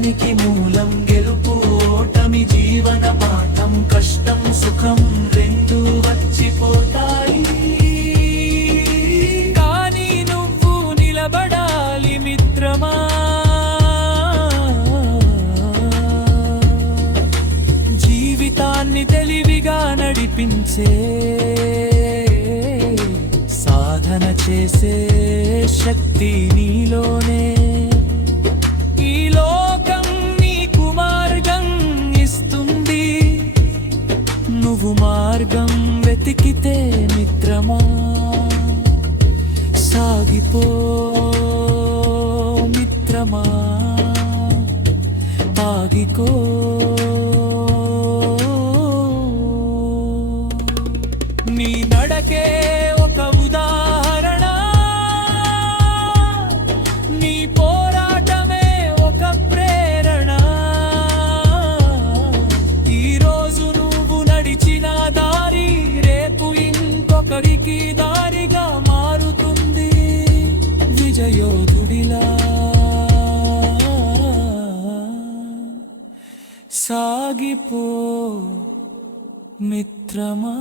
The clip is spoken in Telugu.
విజయానికి మూలం గెలుపు ఓటమి జీవన పాఠం కష్టం సుఖం రెండు వచ్చిపోతాయి కానీ నువ్వు నిలబడాలి మిత్రమా జీవితాన్ని తెలివిగా నడిపించే సాధన చేసే శక్తి నీలోనే ఈ లోకం నీకు మార్గం ఇస్తుంది నువ్వు మార్గం వెతికితే మిత్రమా సాగిపో మిత్రమా ఆగికో నీ నడకే ఒక ఉదాహరణ నీ పోరాటమే ఒక ప్రేరణ ఈరోజు నువ్వు నడిచిన దారి రేపు ఇంకొకరికి దారిగా మారుతుంది విజయోధుడిలా సాగిపో మిత్రమా